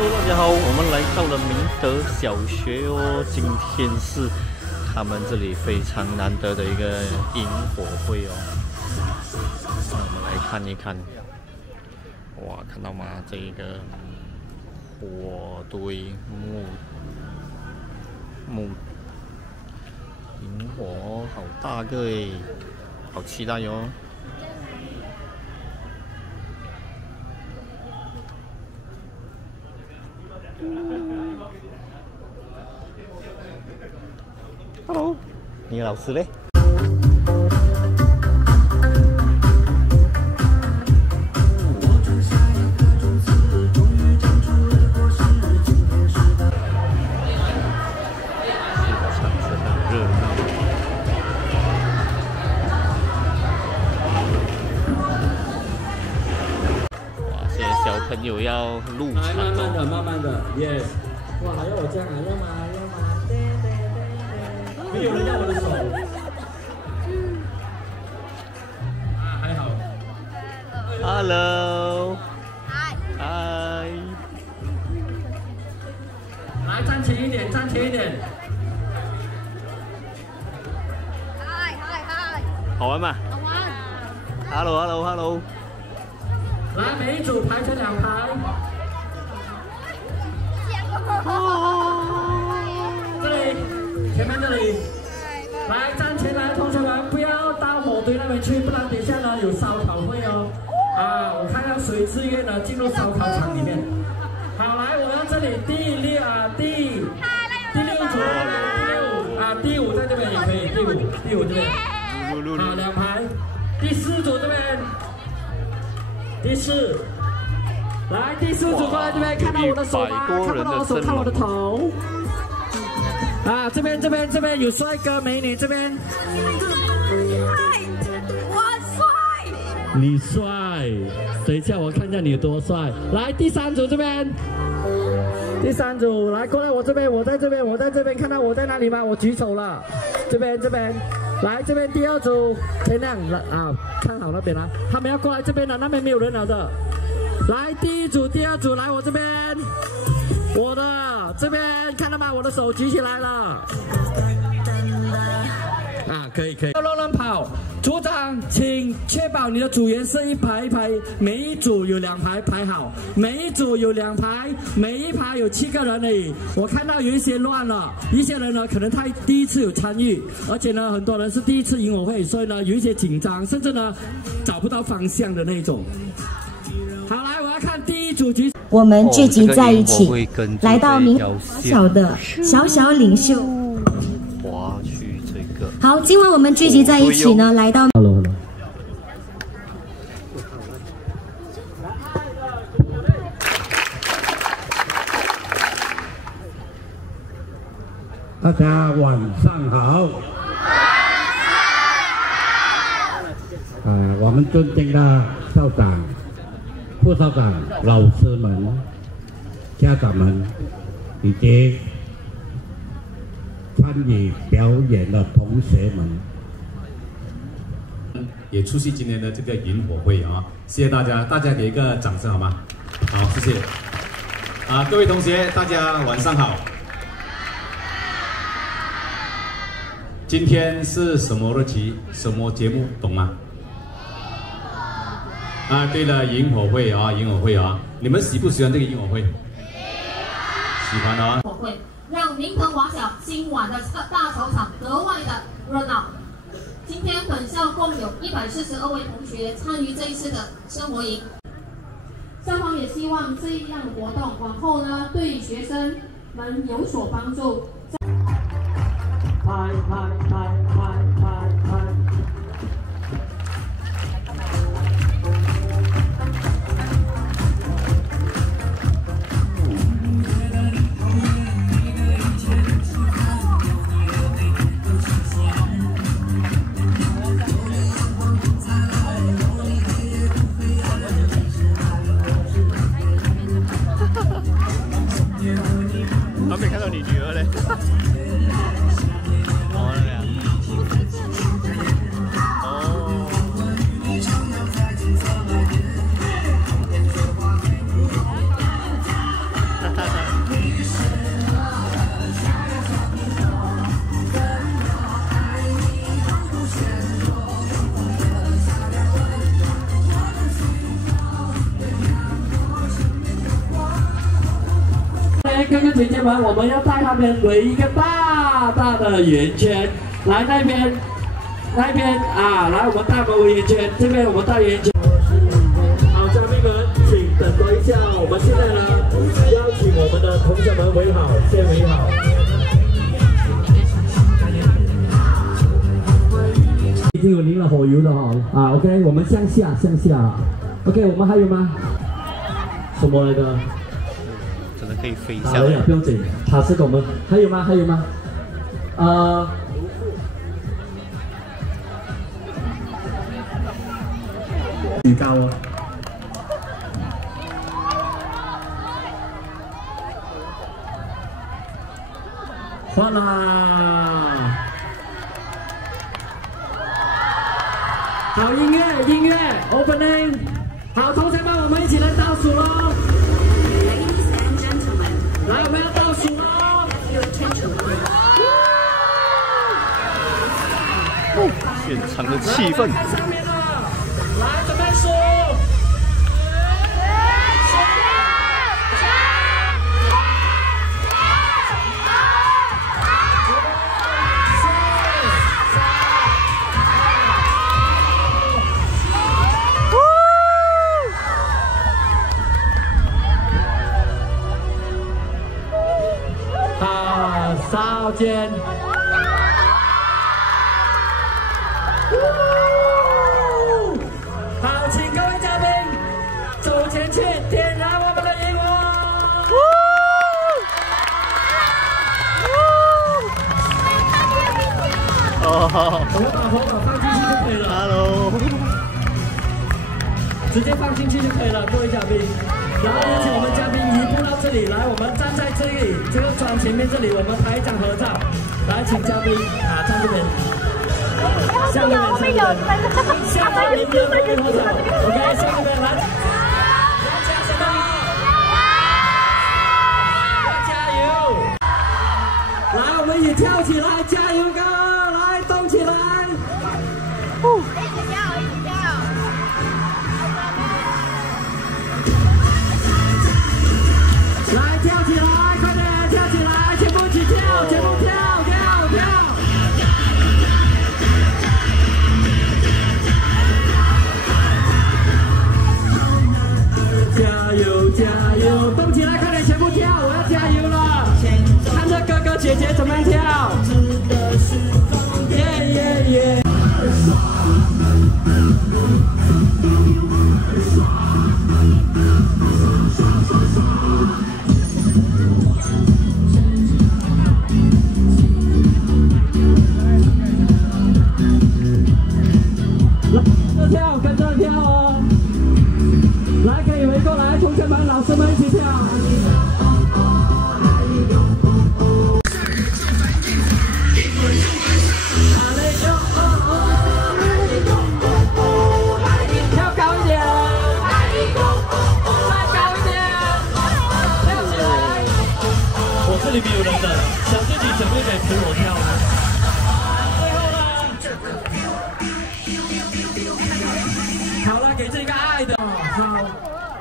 Hello， 大家好，我们来到了明德小学哦。今天是他们这里非常难得的一个萤火会哦。那我们来看一看，哇，看到吗？这个火堆木萤火哦，好大个诶，好期待哟、哦。Hello， 你老师嘞？小朋友要入场，慢慢的，慢慢的 ，yes。哇，还要我这样啊？要吗？要吗？没有人要我的手。啊，还好。Hello。嗨。嗨。来，站前一点，站前一点。嗨。好玩吗？好玩。Hello。来，每一组排成2排。这里，前面这里。来，站前来，同学们不要到火堆那边去，不然等一下呢有烧烤会哦。啊，我看要谁自愿呢进入烧烤场里面。好，来，我要这里第6组，第5在这边也可以，第五这边。好，2排。第4组这边。第4，来第4组过来这边，看到我的手吗？看不到我手，看我的头。啊，这边有帅哥美女，这边。我帅。你帅，等一下我看一下你有多帅。来第3组这边，第3组来过来我这边，我在这边，看到我在哪里吗？我举手了，这边，来这边第2组天亮了啊，看好那边啊，他们要过来这边了，那边没有人了的。来第1组、第2组来我这边，我的这边看到吗？我的手举起来了。啊，可以，不要乱跑。组长，请确保你的组员是一排一排，每一组有2排排好，每一组有2排，每一排有7个人而已。我看到有一些乱了，一些人呢可能他第一次有参与，而且呢很多人是第一次萤火会，所以呢有一些紧张，甚至呢找不到方向的那种。好，来，我要看第1组局。我们聚集在一起，来到明小的小领袖。滑去这个。好，今晚我们聚集在一起呢，来到。大家晚上好。我们尊敬的校长、副校长、老师们、家长们，以及参与表演的同学们，也出席今天的这个萤火会啊！谢谢大家，大家给一个掌声好吗？好，谢谢。各位同学，大家晚上好。今天是什么日期？什么节目？懂吗？对了，萤火会啊，你们喜不喜欢这个萤火会？喜欢啊！萤火会让明腾华小今晚的大球场格外的热闹。今天本校共有142位同学参与这一次的生活营。校方也希望这样的活动往后呢，对学生们有所帮助。还没看到你女儿嘞。哥哥姐姐们，我们要带他们围一个大大的圆圈，来那边啊，来我们大围圆圈，这边我们大圆圈。好，嘉宾们，请等多一下，我们现在呢邀请我们的同学们围好，先围好。已经有淋了火油的哈啊 ，OK， 我们向下，OK， 我们还有吗？什么来的？真的可以飞下来。不用紧，塔斯狗们还有吗？举高哦。换啦！好，音乐 ，opening。好，同学们，我们一起来倒数喽！来，我们要倒数喽！现场的气氛。看上面了，来，准备数。少见。好，请各位嘉宾走前去点燃我们的萤火。我们把火把放进去就可以了。Hello， 直接放进去就可以了，各位嘉宾。然后有请我们嘉宾移步到这里来，我们站在这里这个窗前面这里，我们拍一张合照。来，请嘉宾啊站这边，向那边，OK， 向那边来，要加什么？要加油！来，我们也跳起来，加油哥，来动起来！一起跳。来跳起来，快点跳起来，全部一起跳，全部跳！加油，动起来，快点全部跳！我要加油了，看着哥哥姐姐怎么跳！耶！跟着跳哦！来，可以围过来，同学们、老师们一起跳。跳高一点，再高一点，跳起来！我这里没有人的，小弟弟、小妹妹陪我跳。好了，给这个爱的。好，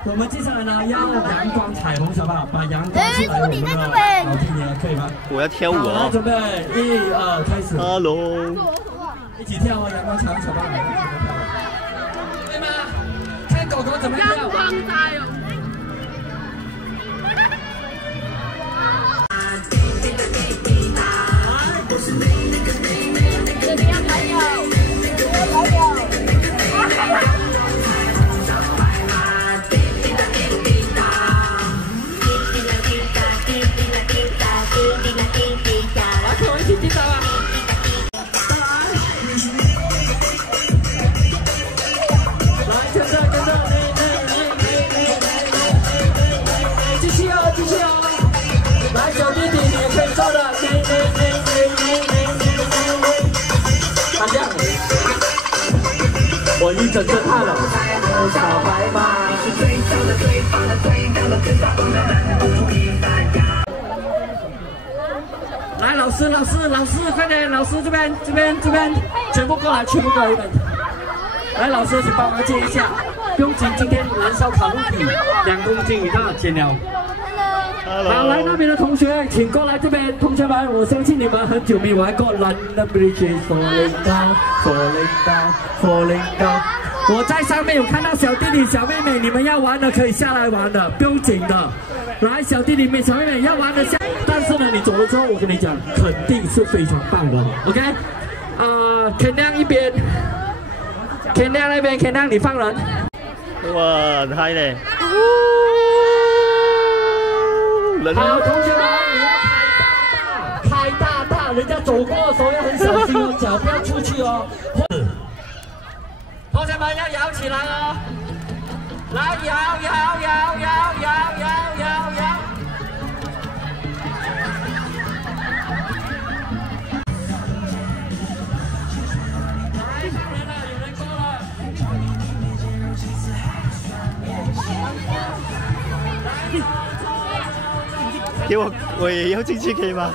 我们接下来呢要阳光彩虹，好不好？把阳光出来，我们的老天爷可以吗？我要跳舞哦！准备1、2，开始。Hello， 一起跳哦，阳光彩虹，好不好？对吗？看狗狗怎么跳。阳光彩虹。我一整震撼了。小白马是最小的、最棒的、最亮的、最大光的蓝不注意大家。来，老师，快点！老师这边，全部过来，全部过来一边。来，老师，请帮忙接一下。不用紧，今天燃烧卡路里2公斤以大，减了。好，来那边的同学，请过来这边。同学们，我相信你们很久没玩过 London Bridge， falling down， falling down， falling down。我在上面有看到小弟弟、小妹妹，你们要玩的可以下来玩的，不用紧的。来，小弟弟们、小妹妹要玩的下，但是呢，你走了之后，我跟你讲，肯定是非常棒的。OK，肯亮一边，肯亮那边，肯亮你放人。哇，很嗨嘞！好，同学们，你要开大，人家走过的时候要很小心哦，脚不要出去哦。同学们要摇起来哦，来摇！给我也要进去可以吗？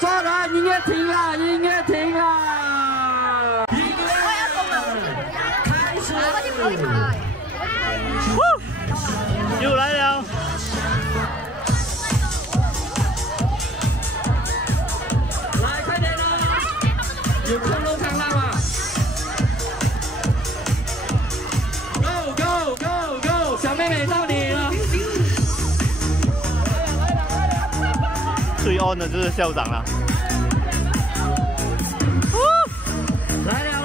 抓人！音乐停了，音乐停了！开始！又来了！来，快点了！有空中看浪吗 ？Go go go go！ 小妹妹到你了。最 on 的就是校长了。来了！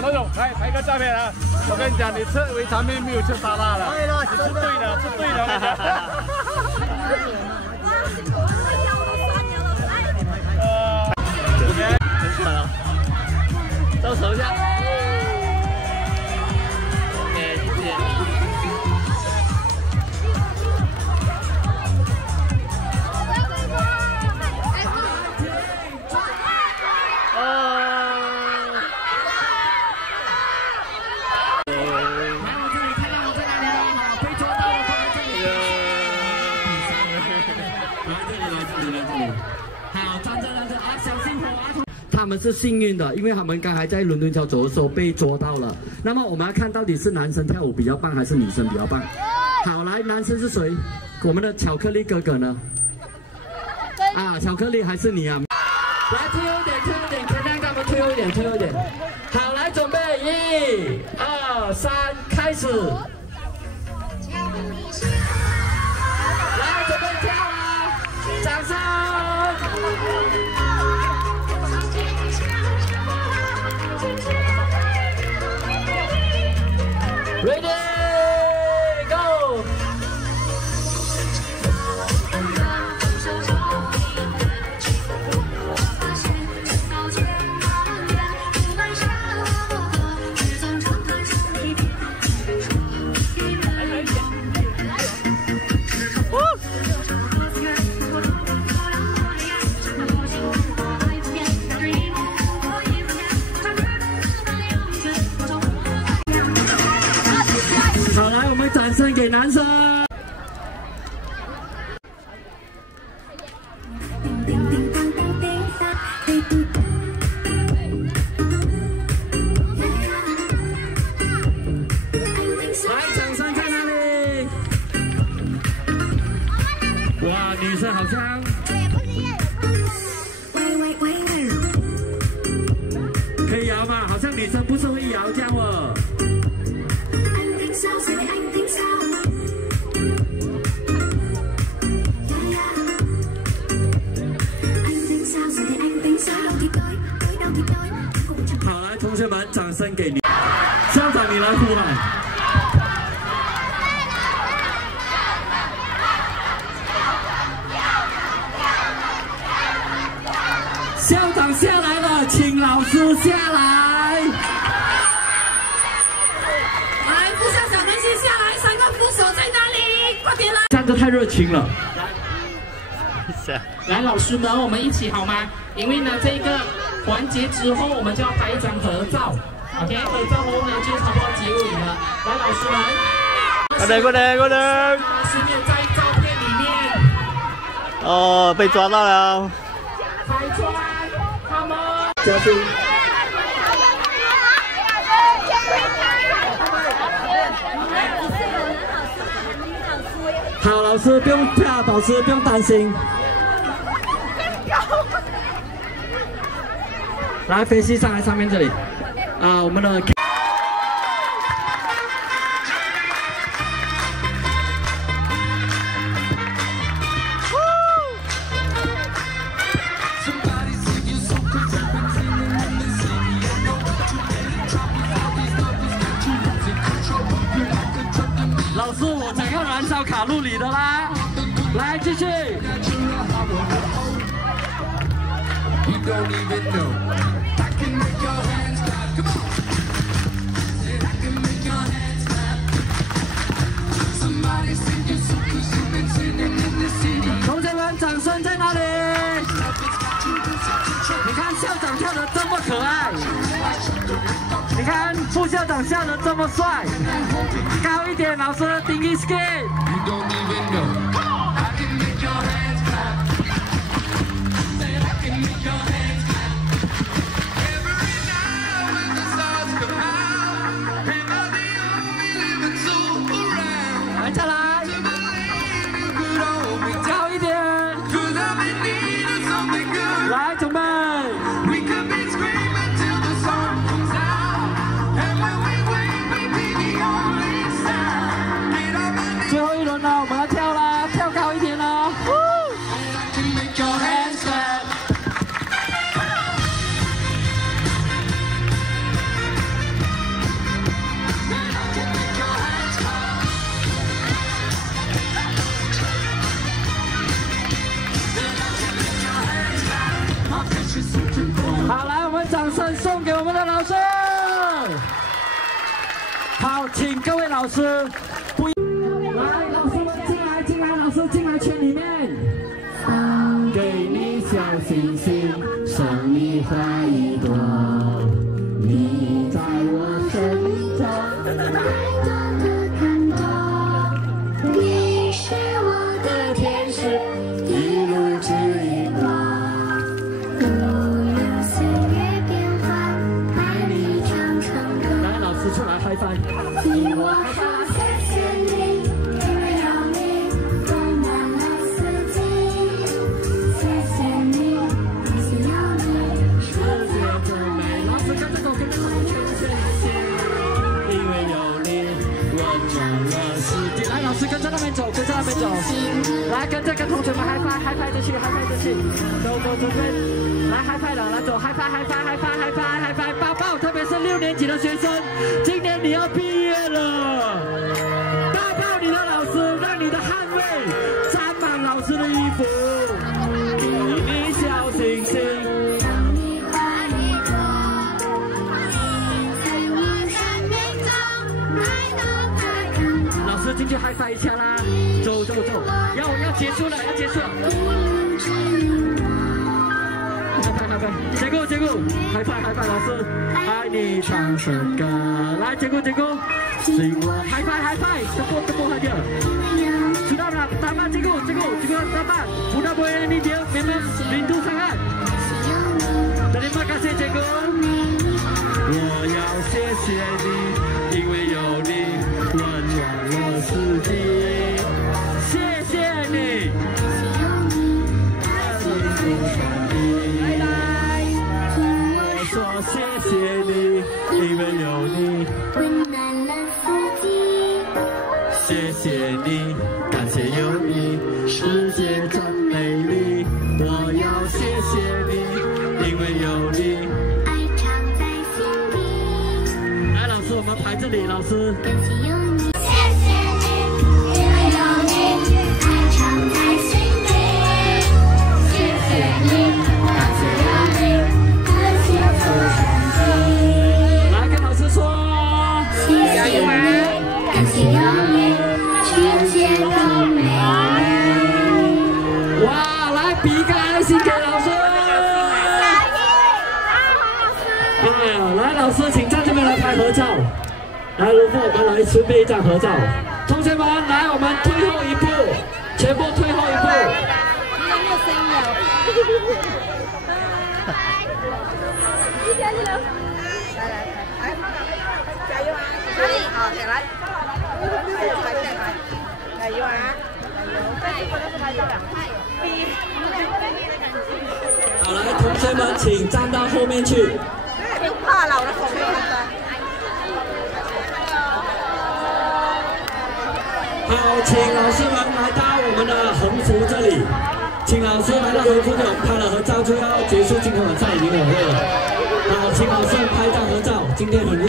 罗总，来拍个照片啊！我跟你讲，你吃维他命没有吃沙拉了，你是对的，是对的。很惨啊！招手一下。OK， 谢谢。哦。里来这里。好，站着啊，小心火啊！他们是幸运的，因为他们刚才在伦敦桥走的时候被捉到了。那么我们要看到底是男生跳舞比较棒，还是女生比较棒？好，来，男生是谁？我们的巧克力哥哥呢？啊，巧克力还是你啊？来，推后一点，推后一点，可以让他们推后一点，推后一点。好，来，准备，1、2、3，开始。来，准备跳啊！掌声 ！Ready, go！ 好，来，我们掌声给男生。来，掌声在哪里？哇，女生好像。可以摇吗？好像女生不是会摇这样哦。 好，来，同学们，掌声给你。校长，你来呼喊。校长下来了，请老师下来。来，副校长们先下来，3个副手在哪里？快点来！站着太热情了。 来，老师们，我们一起好吗？因为呢，这个环节之后，我们就要拍一张合照。OK， 合照后呢，就差不多结尾了。来，老师们，快点！是没有在照片里面。哦，被抓到了。拍出来 ，Come on！ 小心。好，老师不用怕，老师不用担心。 来，飞机上来上面这里，我们的。老师，我想要燃烧卡路里的啦，来继续。 You don't even know. I can make your hands clap. Come on. I can make your hands clap. Somebody sing your song 'cause you've been singing in the city. 同学们，掌声在哪里？你看校长跳得这么可爱，你看副校长笑得这么帅，高一点，老师顶一 skin。You don't even know. I can make your hands clap.好，来，我们掌声送给我们的老师。好，请各位老师不来，老师们进来，老师进来圈里面。给你小星星，送你花一朵，你在我生命中太多的感动，你是我的天使，一路之。嗨拍着去，嗨拍着去，走走准备，来嗨拍了，来走，嗨拍嗨拍嗨拍嗨拍嗨拍，抱抱，特别是6年级的学生，今年你要毕业了，抱抱你的老师，让你的汗味沾满老师的衣服，给你小星星。 进去嗨翻一下啦！走走走，要结束了，要结束了！嗨，结果，嗨翻，老师，爱你唱首歌，来结果，请我嗨翻，tepuk saja. Sudah tamat cikgu, tamat. Sudah boleh ini dia memang rindu sangat. Terima kasih cikgu. 我要谢谢你，因为有你温暖了世界。谢谢你，我说谢谢你，因为有你温暖了四季。谢谢你，感谢有你，世界真美丽。我要谢谢你，因为有你。 我们排这里，老师。谢谢你，因为有你，爱常在心里。谢谢你，感谢有你，和幸福相依。来跟老师说，谢谢你，感谢有你，世界更美丽。哇，来比个爱心给老师。来，老师，请站这边来拍合照。 来，如果我们来顺便一张合照，同学们，来，我们退后一步，全部退后一步。你有没有声音了？一天去了。来，加油啊！哪里？好，再来。加油啊！加油！这个拍照2块。好，来，同学们，请站到后面去。不用怕了，我的手没有的。 好，请老师们来到我们的横幅这里，请老师来到横幅这里，我们拍了合照就要结束今天晚上的萤火会了。好，请老师们拍张合照，今天很热。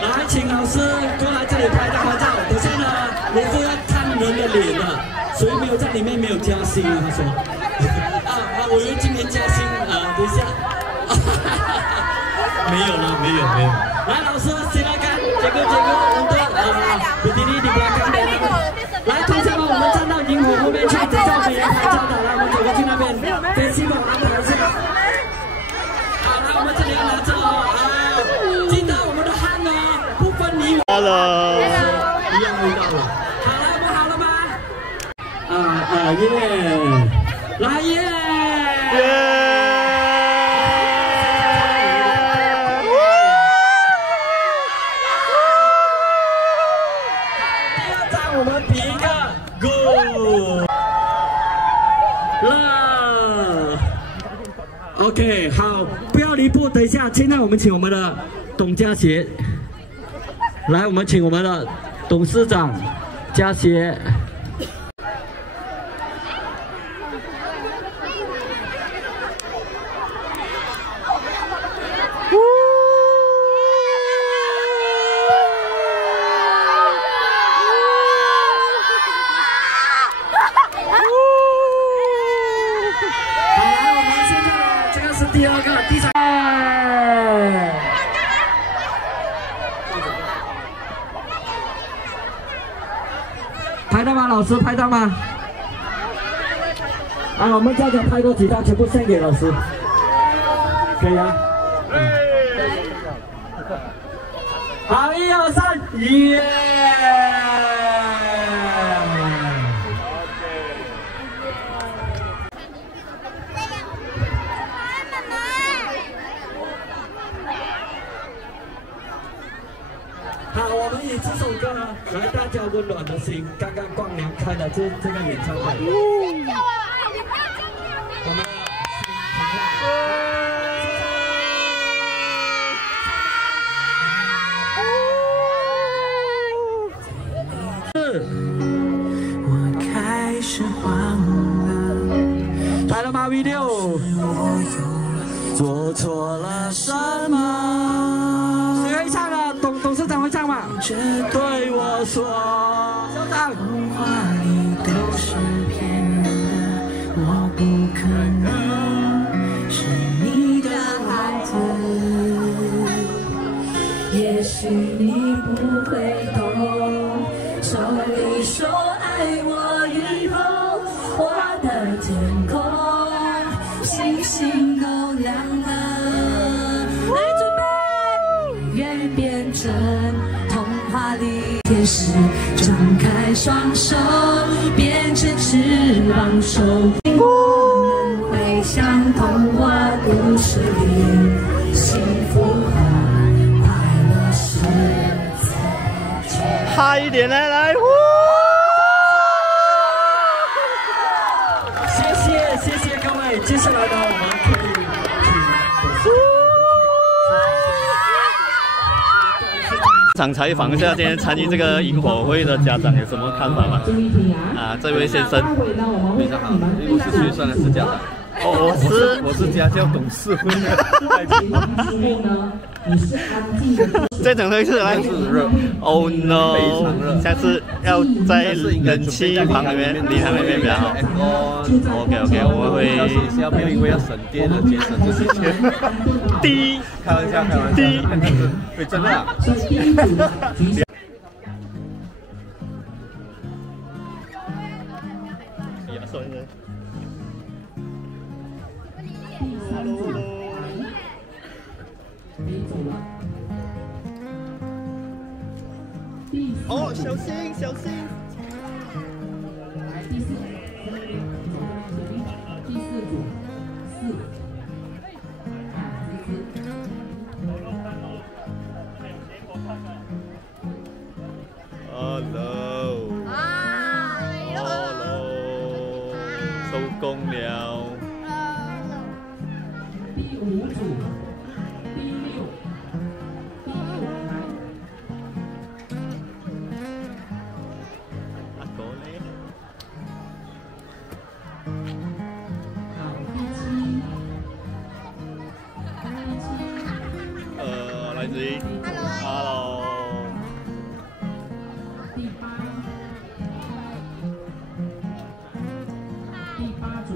来，请老师过来这里拍张合照。等下呢，我是要看人的脸的，谁没有在里面没有加薪啊？他说。我以为今年加薪啊，等一下。没有了，没有。来，老师，silakan jago untuk berdiri di belakang dan 来，同学们，我们站到萤火后面去，等下我们也拍照的，来，我们走过去那边，飞机帮我安排一下。好，来，我们这里要拿着记得我们的汗呢，不分你我。Hello， 一样味道了。好了，我们好了吗？耶，来耶。 我们比一个 go 了 ，OK， 好，不要离谱。等一下，现在我们请我们的董家协来，我们请我们的董事长家协。第二个，第三，拍到吗？老师拍到吗？我们家长拍过几张，全部献给老师，可以啊。好，1、2、3，耶！好，我们以这首歌呢，来大家温暖的心。刚刚光良开的这个演唱会，我们我开始慌了。来了吗 ？V6。做错了什么？谁会唱的？董事长会唱吗？只对我说。校长。童话里都是骗人的，我不可能是你的孩子。也许你不会懂，手里说爱我以后，我的天空星星都亮了。来准备，愿变成童话里天使，张开双手，变成翅膀，守护我们会像童话故事里幸福和快乐是在前。嗨一点来！谢谢各位，接下来呢，我们可以想采访一下今天参与这个萤火会的家长有什么看法吗？啊，这位先生。非常好，因为我是学生的是家长。哦，我是家教董事会的。再整一次来。Oh no！ 非常热，下次要在冷气旁里面，礼堂里面比较好。OK， 我们会。要不要因为要省电而节省这些钱？第一，开玩笑，第一，会真的啊。哦，小心小心！来第四组，第四组4，Hello，收工了。第5组，第6。来自于 Hello， 第8组，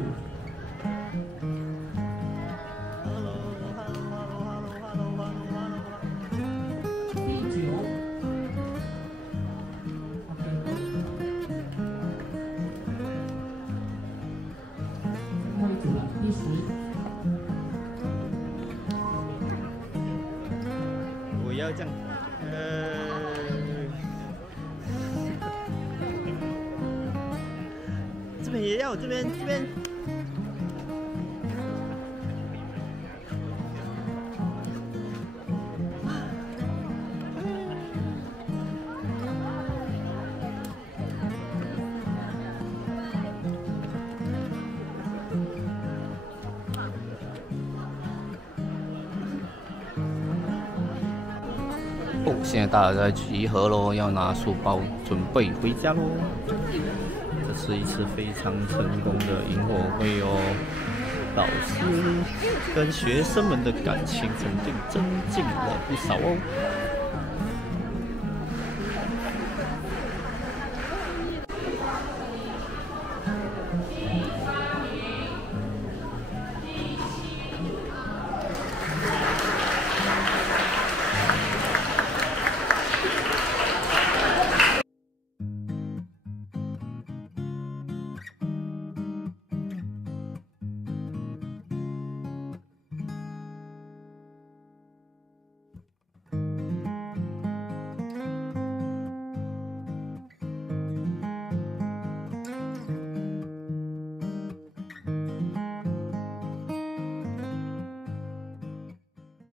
第9，最后一组了，第10。不要这样，这边也要，这边。现在大家在集合咯，要拿书包准备回家咯。这是一次非常成功的萤火会哦，老师跟学生们的感情肯定增进了不少哦。